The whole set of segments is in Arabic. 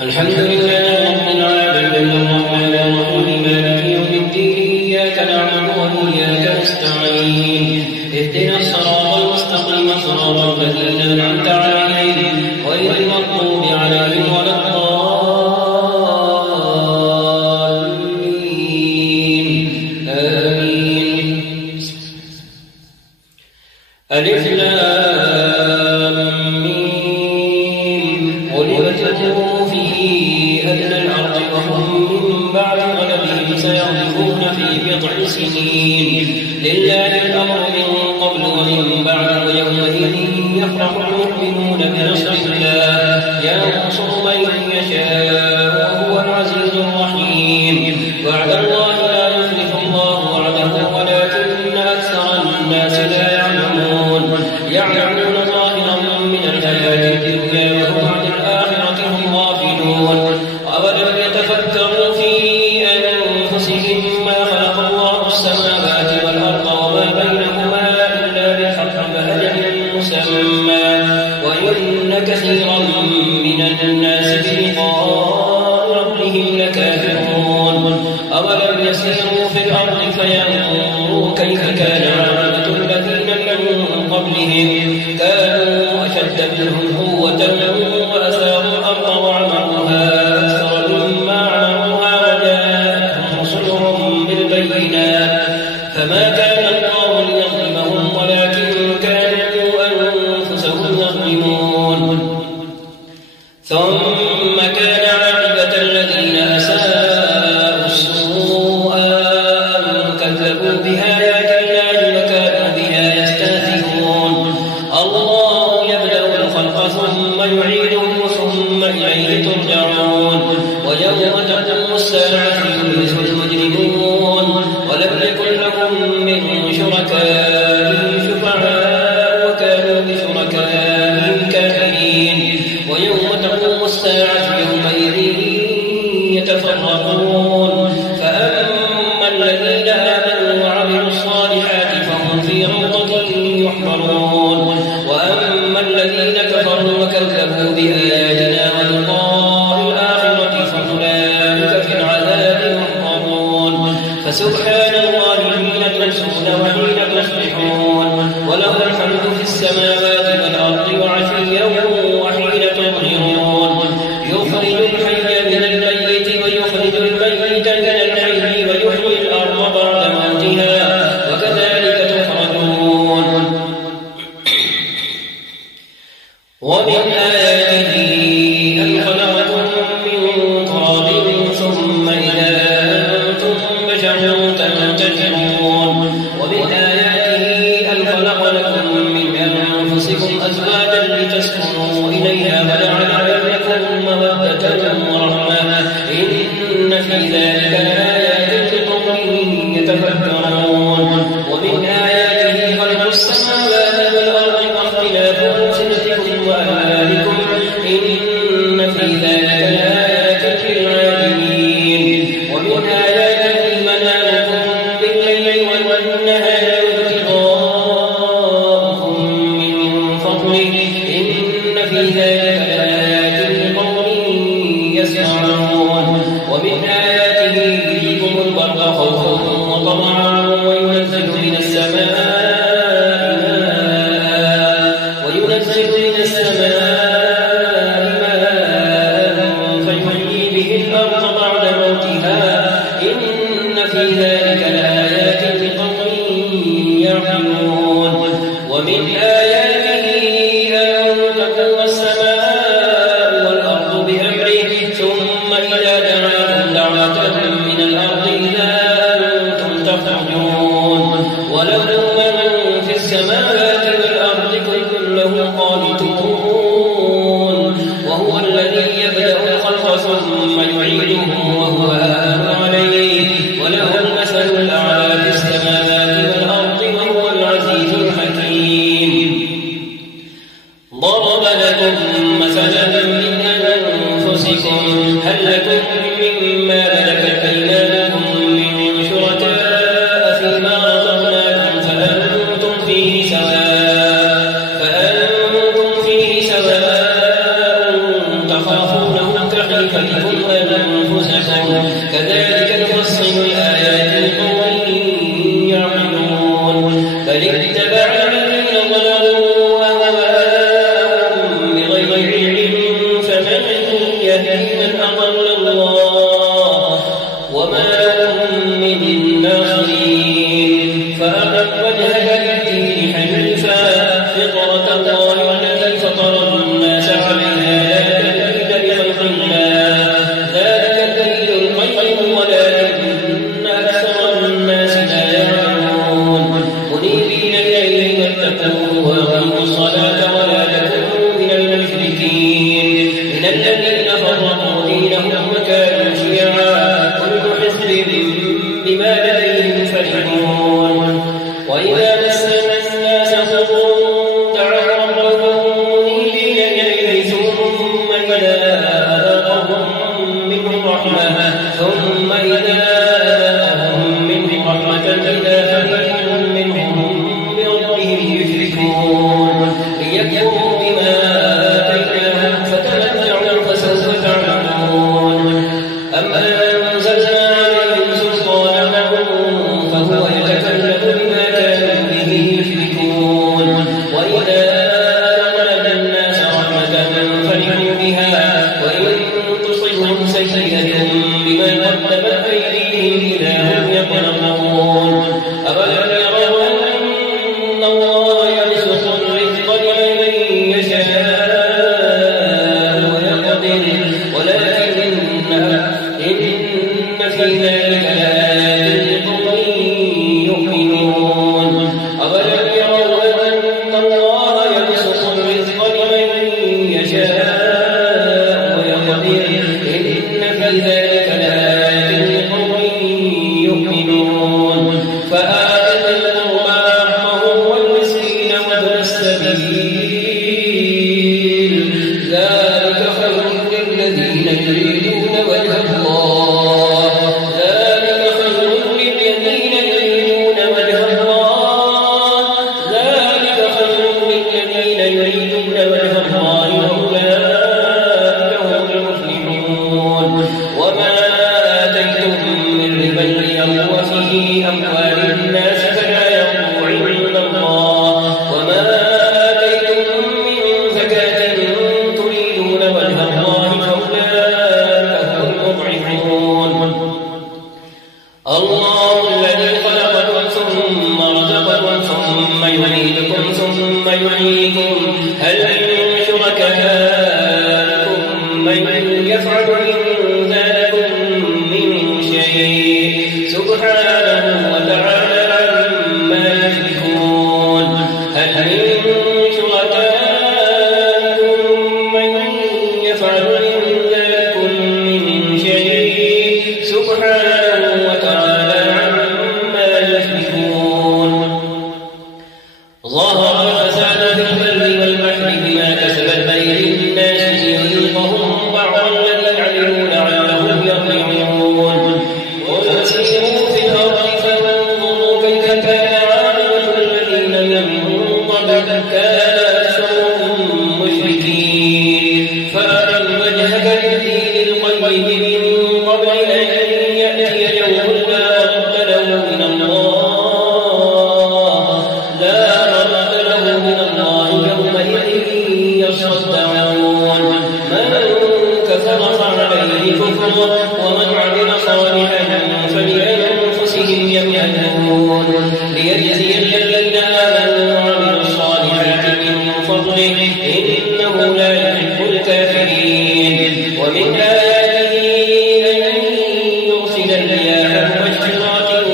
الحمد لله رب العالمين الرحمن الرحيم مالك يوم الدين إياك نعبد وإياك نستعين اهدنا الصراط المستقيم صراط الذين أنعمت عليهم غير المغضوب عليهم ولا الضالين آمين. ألف لام ميم غلبت الروم في أدنى الأرض وهم من بعد غلبهم سيغلبون في بضع سنين لله الأمر من قبل ومن بعد ويومئذ يفرح المؤمنون بنصر الله ينصر من يشاء وهو العزيز الرحيم. وعد الله لا يخلف الله وعده ولكن أكثر الناس لا يعلمون ظاهرا من الحياة الدنيا وهم عن الآخرة هم غافلون. أولم يتفكروا في أنفسهم ما خلق الله السماوات والأرض وما بينهما إلا بالحق وأجل مسمى وإن كثيرا من الناس بلقاء ربهم لكافرون. أولم يسيروا في الأرض فينظروا كيف كان عاقبة الذين من قبلهم كانوا أشد منهم قوة وأثاروا الأرض وعمروها أكثر مما عمروها وجاءتهم رسلهم بالبينات فما كان الله ليظلمهم ولكن كانوا أنفسهم يظلمون. ثم كان عاقبة الذين أساءوا السوء أن كذبوا بآيات الله وكانوا بها يستهزئون. الله يبدأ الخلق ثم يعيده ثم إليه ترجعون. ويوم تقوم الساعة يبلس المجرمون ولم يكن لهم من شركائهم شفعاء وكانوا بشركائهم كافرين. ويوم تقوم الساعة يومئذ يتفرقون فأما الذين آمنوا وعملوا الصالحات فهم في روضة يحبرون وأما الذين كفروا وكذبوا بآياتنا ولقاء الآخرة فأولئك في العذاب محضرون. فسبحان الله حين تمسون وحين تصبحون وله الحمد في السماوات والأرض وعشيا وحين تظهرون. يخرج الحي من الميت ويخرج الميت من الحي ويحيي الأرض بعد موتها وكذلك تخرجون. ومن آياته أن خلقكم من تراب ثم إذا أنتم بشر تنتشرون. ومن آياته أن خلق لكم من أنفسكم أزواجا لتسكنوا إليها وجعل بينكم مودة ورحمة إن في ذلك لآيات لقوم يتفكرون. ومن آياته خلق السماوات والأرض واختلاف ألسنتكم وألوانكم إن في ذلك لآيات للعالمين. ومن آياته منامكم بالليل والنهار وابتغاؤكم من فضله إن في ذلك لآيات لقوم يسمعون. ومن آياته يريكم البرق خوفا وطمعا وينزل من السماء فيحيي به الأرض بعد موتها إن في ذلك لآيات لقوم يعقلون. ومن آياته أن تقوم السماء والأرض بأمره ثم إذا دعاكم دعوة من الأرض إذا أنتم تخرجون. وله من في السماوات والأرض كل له قانتون وهو الذي يبدأ الخلق ثم يعيده وهو أهون عليه وله المثل الأعلى في السماوات والأرض وهو العزيز الحكيم. ضرب لكم مثلا من أنفسكم هل لكم مما ملكت أيمانكم من شركاء فيما رزقناكم فأنتم فأقم وجهك للدين حنيفا فطرة الله التي فطر الناس عليها لا تبديل لخلق الله ذلك الدين القيم ولكن أكثر الناس لا يعلمون منيبين إليه واتقوه وأقيموا الصلاة ولا تكونوا من المشركين من الذين فرقوا دينهم وكانوا شيعا كل حزب بما لديهم فرحون وإذا مس الناس ضر دعوا ربهم منيبين إليه ثم إذا أذاقهم منه رحمة إذا فريق منهم بربهم يشركون ليكفروا بما آتيناهم فتمتعوا فسوف تعلمون أم أنزلنا عليهم سلطانا فهو يتكلم بما كانوا به يشركون وإذا أذقنا الناس رحمة فرحوا بها وإن تصبهم سيئة بما قدمت أيديهم إذا هم يقنطون أولم يروا أن الله يبسط الرزق لمن يشاء ويقدر ولكن إن في ذلك لآيات لقوم يؤمنون أولم يروا أن الله يبسط الرزق لمن يشاء ويقدر إن في ذلك لآيات لقوم يؤمنون فآت القربى حقه والمسكين وابن السبيل ذلك خير للذين يريدون وجه الله ذلك خير للذين يريدون وجه الله ذلك خير للذين يريدون وجه الله وأولئك هم المفلحون وما آتيتم من ربا ليربو في أموال الناس فلا يربو عند الله وما آتيتم من زكاة تريدون وجه الله فأولئك هم المضعفون الله الذي خلقكم ثم رزقكم ثم يميتكم ثم يحييكم هل من شركائكم من يفعل من ذلكم من شيء سبحانه وتعالى عما يشركون هل من شركائكم من يفعل من ذلكم من شيء سبحانه وتعالى عما يشركون ظهر الفساد في البر والبحر بما كسبت أيدي الناس ليذيقهم بعض الذي عملوا لعلهم يرجعون قل سيروا في الأرض فانظروا كيف كان عاقبة الذين من قبل كان أكثرهم مشركين فأقم وجهك للدين القيم من قبل أن يأتي يوم لا مرد له من الله يومئذ يصدعون من كفر فعليه كفر ومن عمل صالحا فلأنفسهم يمهدون ليجزي الذين آمنوا وعملوا الصالحات من فضله إنه لا يحب الكافرين ومن آياته أن يرسل الرياح مبشرات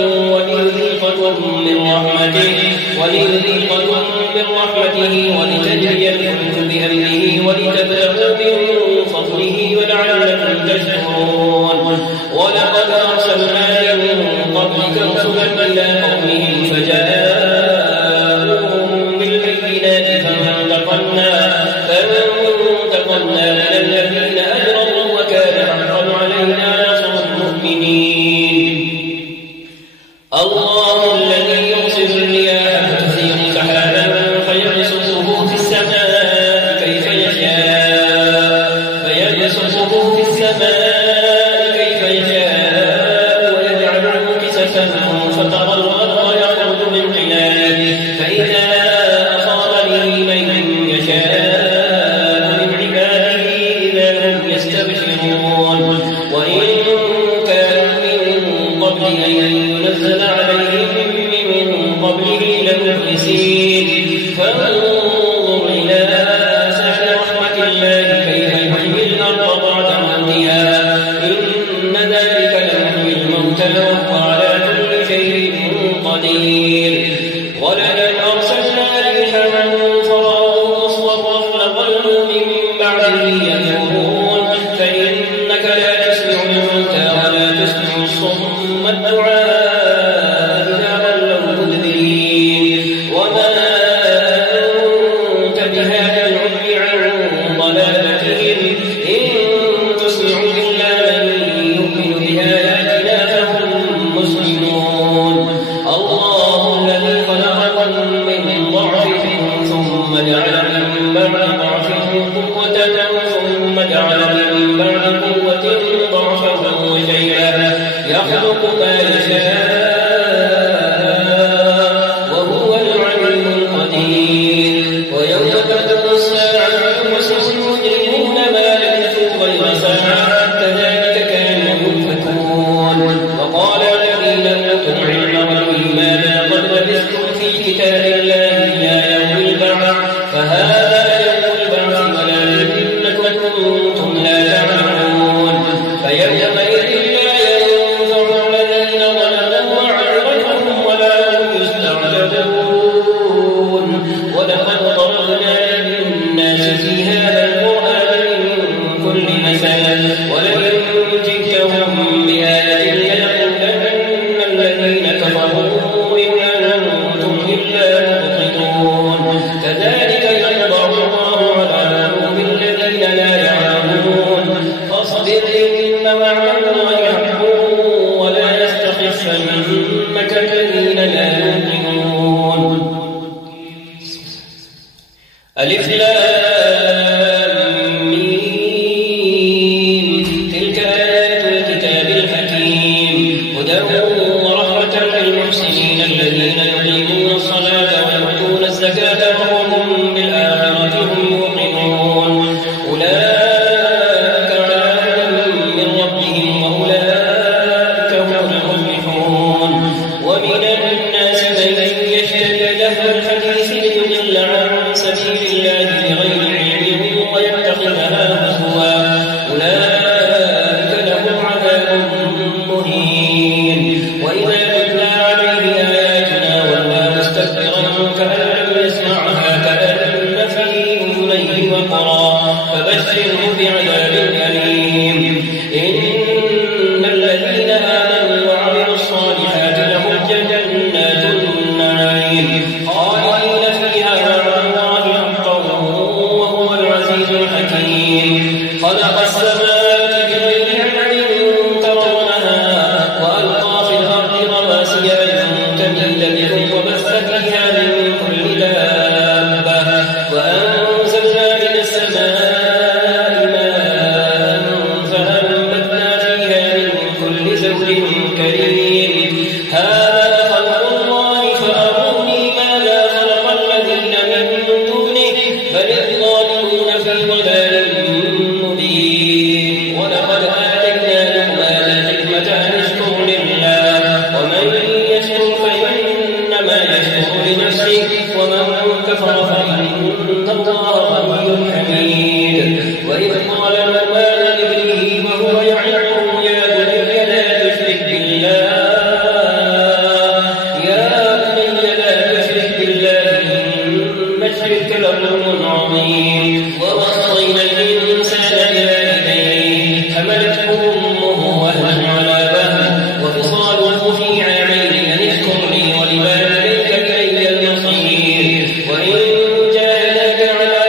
وليذيقكم من رحمته ولتجري الفلك بأمره ولتبتغوا من فضله ولعلكم تشكرون ولقد أرسلنا من قبلك رسلا إلى قومهم فجاءوهم بالبينات فانتقمنا من الذين أجرموا وكان حقا علينا نصر المؤمنين الله الذي يرسل الرياح فتثير سحابا فيبسطه في السماء كيف يشاء ربه لمخلصين فانظر إلى آثار رحمة الله كيف يحيي الأرض بعد موتها إن ذلك لمحيي الموتى وهو على كل شيء قدير ولئن أرسلنا ريحا فرأوه مصفرا لظلوا من بعده يكفرون فإنك لا تسمع الموتى ولا تسمع الصم الدعاء إذا ولوا مدبرين وما أنت بهاد العمي عن ضلالتهم إن تسمع إلا من يؤمن بآياتنا فهم مسلمون الله الذي خلقكم من ضعف ثم جعل من بعد ضعف قوة ثم جعل من بعد قوة ضعفا وشيئا يخلق ما يشاء وهو العليم القدير ويوم تقوم الساعة يبصر المجرمون ما لبثوا غير ساعة كذلك كانوا يؤفكون وقال الذين أوتوا العلم والإيمان قد لبثتم في كتاب الله إلى يوم البعث فهذا يوم البعث ولكنكم كنتم لا تعلمون فيومئذ لا ينفع الذين ظلموا معذرتهم ولا هم يستعجلون ولقد ضربنا للناس في هذا القرآن من كل مثل ولئن جئتهم بآية ليقولن الذين كفروا إن أنتم إلا مبطلون كذلك يطبع الله على قلوب الذين لا يعلمون فاصبر إن وعد الله حق ولا يستخفنك الذين لا يؤمنون ألف لام ميم تلك آيات الكتاب الحكيم هدى ورحمة للمحسنين الذين يقيمون الصلاة ويؤتون الزكاة وهم بالآخرة هم يوقنون أولئك على هدى من ربهم وأولئك هم المفلحون ومن الناس من يشتري لهو الحديث ليضل عن سبيل الله بغير علم ويتخذها هزوا أولئك لهم عذاب مهين وإذا تتلى عليه آياتنا وهو مستكبرا كأن لم يسمعها كأن في أذنيه وقرا فبشره بعذاب أليم إن الذين آمنوا وعملوا الصالحات لهم جنات النعيم خالدين فيها وعد الله حقا وهو العزيز الحكيم خلق السماوات بغير عمد ترونها وألقى في الأرض رواسي أن تميد بكم وبث فيها من كل دابة وأنزلنا من السماء ماء فأنبتنا فيها من كل زوج كريم هذا خلق الله فأروني ماذا خلق الذين من دونه بل الظالمون في ضلال مبين ولقد آتينا لقمان الحكمة أن اشكر لله ومن يشكر فإنما يشكر لنفسه ومن كفر فإن الله غني حميد وإذ قال لقمان لابنه وهو يعظه يا بني لا تشرك بالله إن الشرك لظلم عظيم ووصينا الإنسان بوالديه حملته أمه وهنا على وهن وفصاله في عامين أن اشكر لي ولوالديك إلي المصير وإن جاهداك على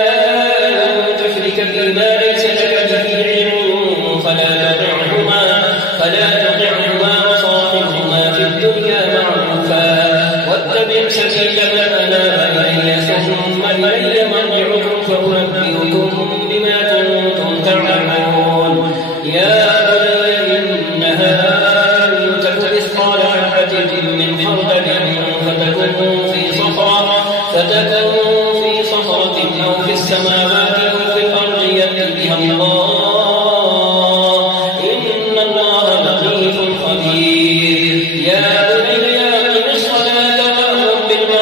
أن تشرك بما ليس لك به علم فلا تطعهما وصاحبهما في الدنيا معروفا واتبع سبيل من أناب إلي ثم إلي مرجعكم فأنبئكم بما كنتم تعملون يا بني إنها إن تك مثقال حبة من خردل فتكن في صخرة أو في السماوات أو في الأرض يأت بها الله إن الله لطيف خبير يا بني أقم الصلاة وأمر بالمعروف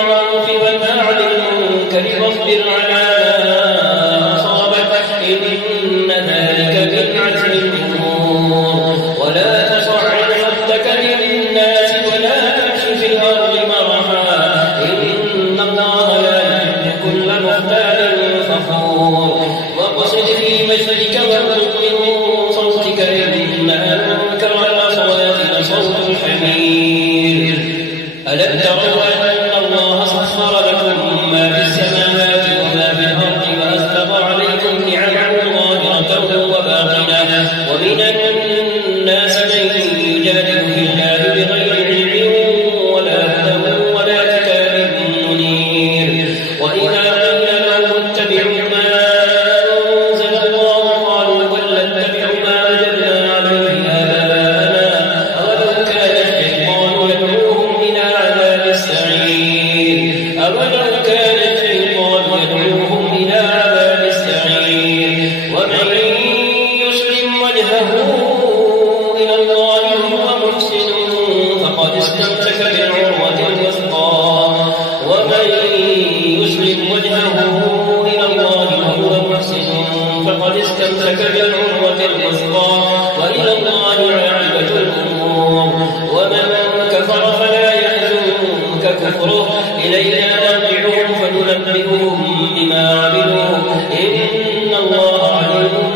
كفره إلينا مرجعهم فننبئهم بما عملوا إن الله عليم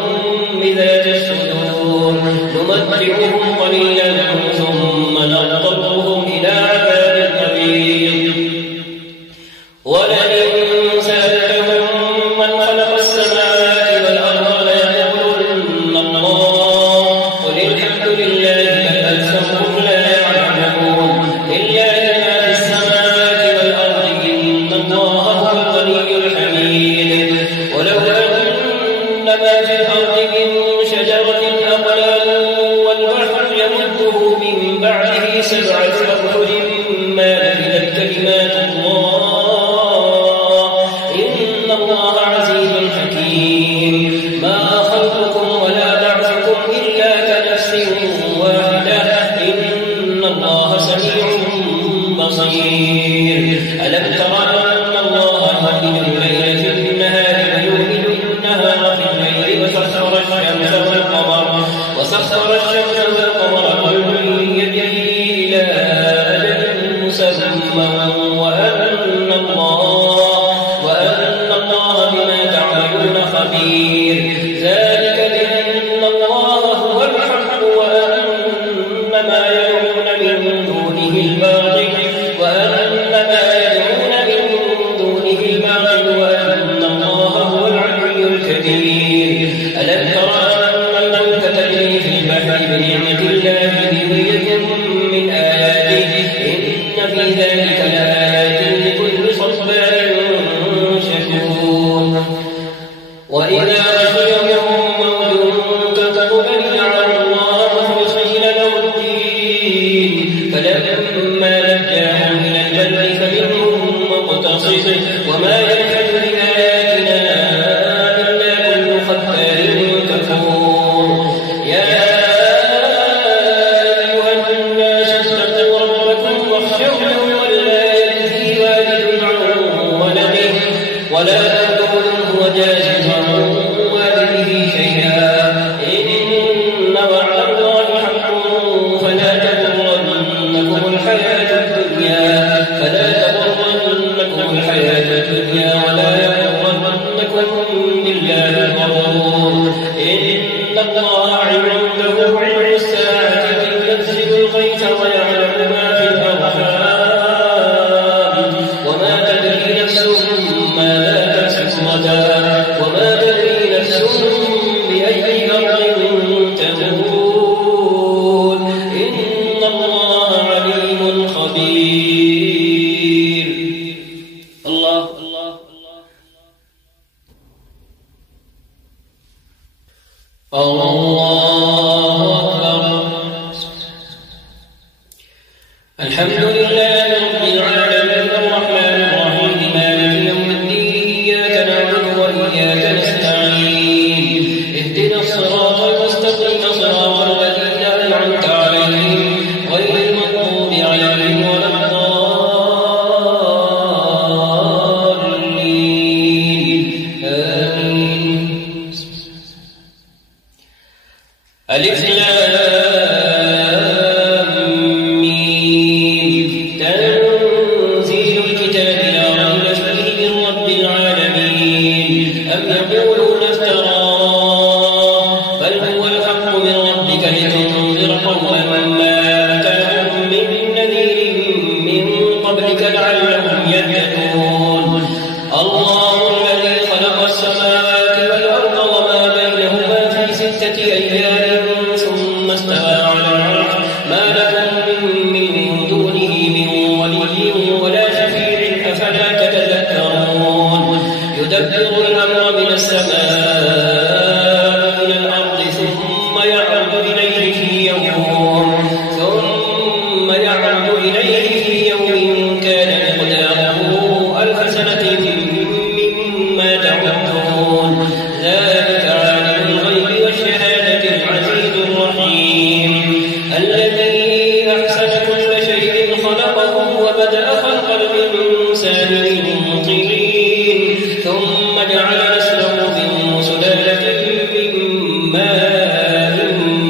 بذات الصدور نمتعهم قليلا ثم نضطرهم إلى عذاب غليظ ولئن سألتهم من خلق السماوات والأرض ليقولن الله قل الحمد لله بل أكثرهم لا يعلمون لله ما في السماوات والأرض إن الله هو الغني الحميد ولو أن ما في الأرض من شجرة أقلام والبحر يمده من بعده 7 أبحر ما نفدت كلمات الله إن الله عزيز حكيم ما خلقكم ولا بعثكم إلا كنفس واحدة إن الله سميع بصير ألم تر أن الله يولد الليل في النهار ويولد النهار في الليل وسخر الشمس والقمر كل يجري إلى أجل مسمى وأن الله بما تعملون خبير ذلك بأن الله هو الحق وأن ما يدعون من دونه الباطل وأن الله هو العلي الكبير ألم تر أن الملك تجري في البحر بنعمة الله ليريكم من آياته إن في ذلك لآيات لكل صبار شكور وإذا غشيهم موج كالظلل دعوا الله مخلصين له الدين فلما نجاهم إلى البر فمنهم مقتصد وما يجحد بآياتنا إلا كل ختار كفور يا أيها الناس اتقوا ربكم واخشوا يوما لا يجزي والد عن ولده ولا مولود هو جاز عن والده شيئا إن وعد الله حق فلا تغرنكم الحياة الدنيا ولا يغرنكم بالله الغرور إن الله عنده علم الساعة وينزل الغيث ويعلم ما في الأرحام وما تدري نفس ماذا تكسب غدا وما تدري نفس بأي أرض تموت إن الله عليم خبير الله أكبر الحمد لله رب العالمين الرحمن الرحيم مالك يوم الدين إياك نعبد وإياك نستعين اهدنا الصراط المستقيم صراط الذين أنعمت عليهم غير المغضوب عليهم ولا الضالين آمين ألف لام ميم تنزيل الكتاب لا ريب فيه من رب العالمين أم يقولون افتراه بل هو الحق من ربك لتنذر قوما ما أتاهم من نذير من قبلك لعلهم يهتدون الله الذي خلق السماوات والأرض وما بينهما في 6 أيام ثم استوى على العرش ما لكم من دونه من ولي ولا شفيع أفلا تتذكرون يدبر الأمر من السماء إلى الأرض ثم يعرج إليه في يوم كان مقداره 1000 سنة مما تعدون ذلك عالم الغيب والشهادة العزيز الرحيم الذي أحسن كل شيء خلقه وبدأ خلق الإنسان من طين ثم جعل نسله من سلالة من ماء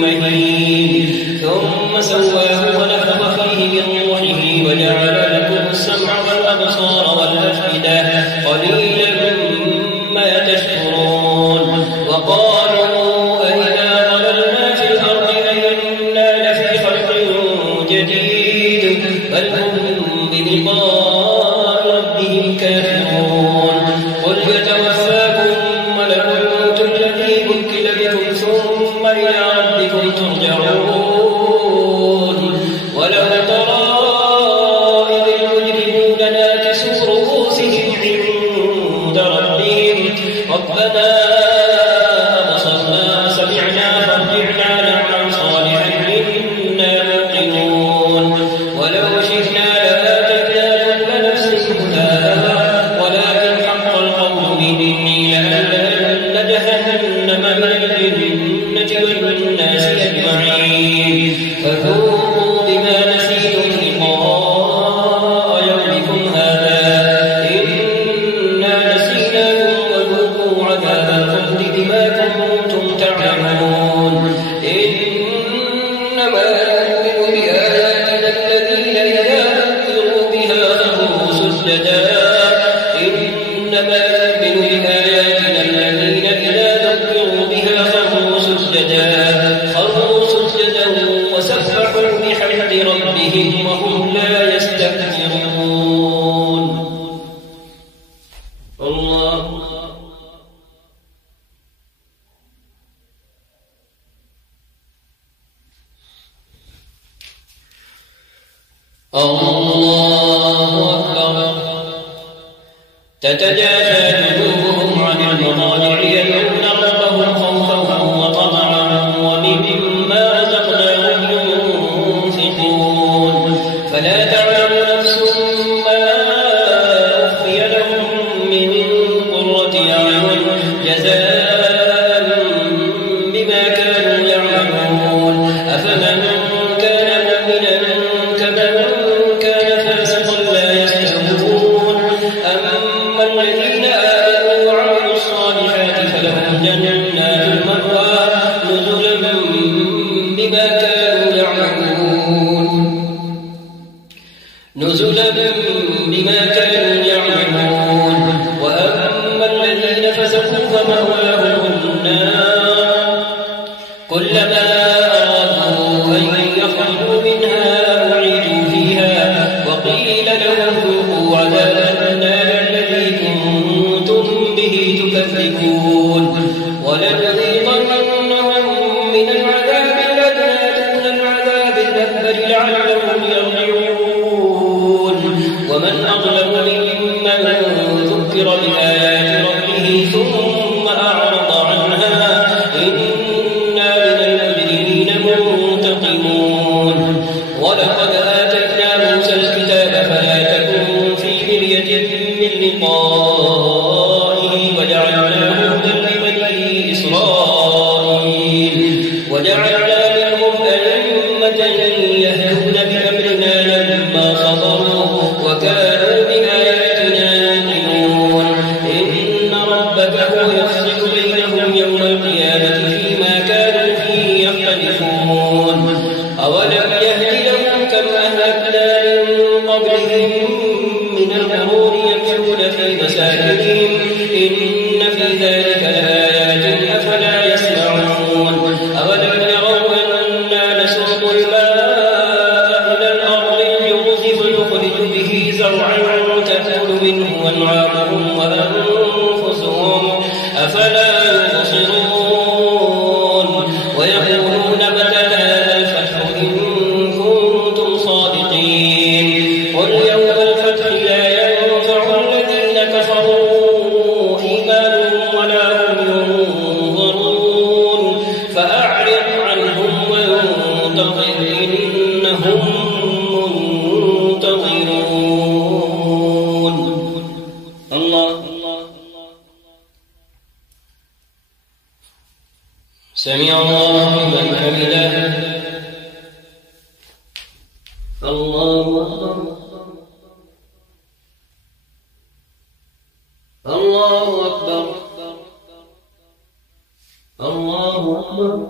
مهين ثم سواه ونفخ فيه من روحه وجعل لكم السمع ربنا أبصرنا وسمعنا فارجعنا نعمل صالحا إنا موقنون ولو شئنا لآتينا كل نفس هداها ولكن حق القول مني لأملأن جهنم من الجنة والناس أجمعين فذوقوا بما نسيتم لقاء يومكم هذا إنا نسيناكم وذوقوا عذاب الخلد بما كنتم تعملون إنما يؤمن بآياتنا الذين إذا ذكروا بها خروا سجدا إنما يؤمن بآياتنا الذين إذا ذكروا بها خروا سجدا وسبحوا بحمد ربهم وهم لا يستكبرون الله أكبر تتجافى جنوبهم عن المضاجع يدعون ربهم خوفا وطمعا ومما رزقناهم ينفقون فلا تعلم نفس ما أخفي لهم من قرة أعين جزاء بما كانوا يعملون أفمن كان مؤمنا كمن كان فاسقا لا يستوون أما الذين آمنوا وعملوا الصالحات فلهم جنات المأوى نزلا بما كانوا يعملون وأما الذين فسقوا فمأواهم النار كلما أرادوا أن يخرجوا منها أعيدوا فيها وقيل لهم ذوقوا عذاب النار الذي كنتم به تكذبون ولنذيقنهم من العذاب الأدنى دون العذاب الأكبر لعلهم يرجعون ومن أظلم ممن ذكر بآيات ربه ثم أعرض عنها إنا من المجرمين منتقمون ولقد آتينا موسى الكتاب فلا تكن في مرية من لقائه وجعلناه هدى لبني إسرائيل وجعلنا منهم أئمة يهدون بأمرنا لما صبروا وكانوا بآياتنا يوقنون إن ربك هو يفصل بينهم يوم القيامة فيما كانوا فيه يختلفون أولم يهد لهم كم أهلكنا من قبلهم من القرون يمشون في مساكنهم إن في ذلك لآيات أفلا يسمعون أولم يروا أنا نسوق الماء إلى الأرض الجرز فنخرج به زرعا تأكل منه أنعامهم وأنفسهم أفلا يبصرون ويقولون متى هذا الفتح إن كنتم صادقين قل يوم الفتح لا ينفع الذين كفروا إيمانهم ولا هم ينظرون فأعرض عنهم وانتظر إنهم منتظرون الله سمع الله لمن حمده الله أكبر الله أكبر الله أكبر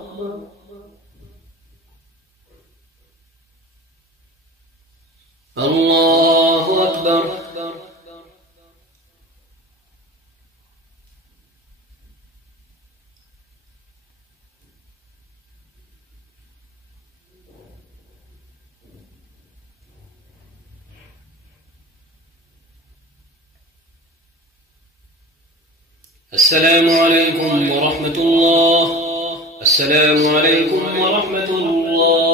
الله أكبر السلام عليكم ورحمة الله. السلام عليكم ورحمة الله.